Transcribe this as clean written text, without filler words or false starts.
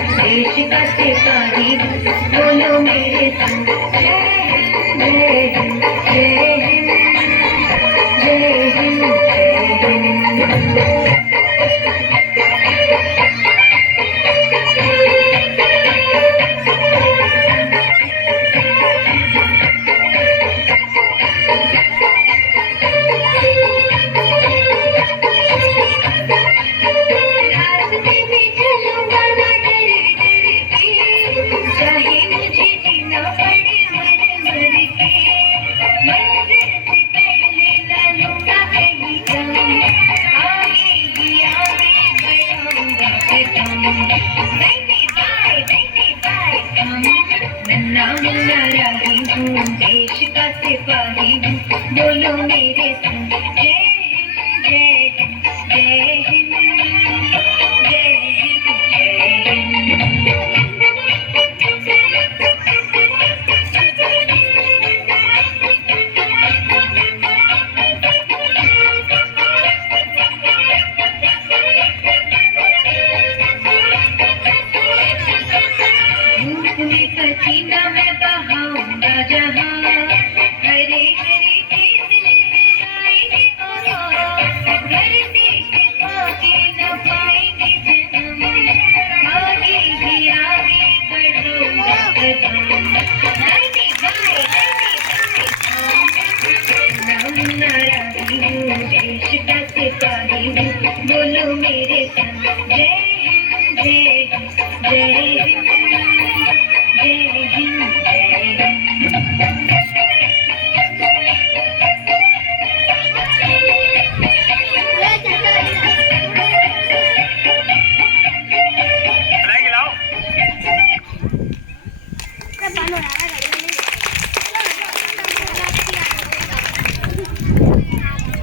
देश का सिपाही हूँ, बोलो मेरे संग जय हिंद जय हिंद जय हिंद जय हिंद जय हिंद। नन्ना मुन्ना राही हूँ, देश का सिपाही हूँ, बोलो मेरे संग जय हिंद जय हिंद जय हिंद जय हिंद पसीना मैं बहाऊंगा जहाँ, हरे हरे खेत लहराएंगे धरती पे आगे न पाएंगे जन्म, आगे ही आगे बढ़ूंगा कदम। नन्ना राही हूँ, देश का सिपाही हूँ, बोलो मेरे संग जय